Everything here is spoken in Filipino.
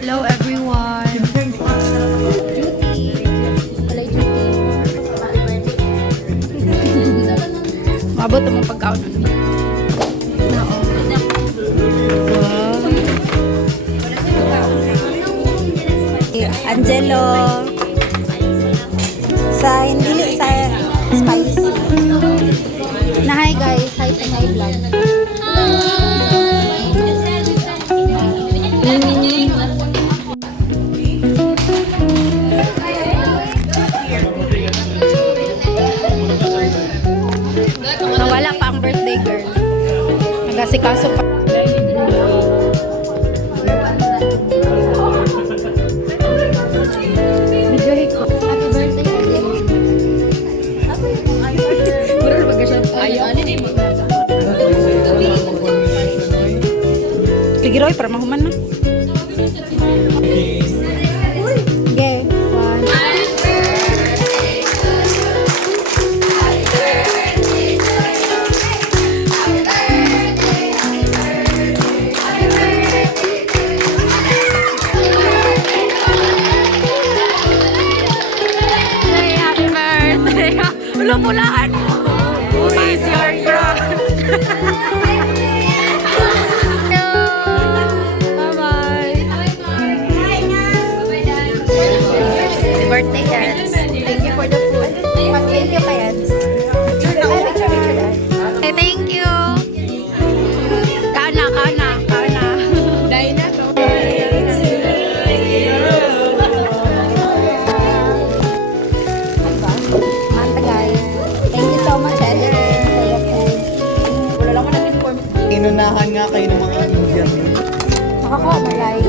Hello everyone. Mabot mo pagkaon. Nao. Angelo sa hindi sa spicy. Na hi guys, hi to my vlog. Nawala pa ang birthday girl. Nagasikaso pa. Happy birthday, sige Roy, para mahuman na. Okay, one. Say happy birthday. Ulo-pulahan. Is your crown. Birthday dance. Thank you for the food. Thank you pa yan. Hey, thank you. Kana. Dahil na to. Manta guys. Thank you so much, Ellen, for the food. Wala lang ko nag-inform. Inunahan nga kayo ng mga Indian. Makakuha mo like.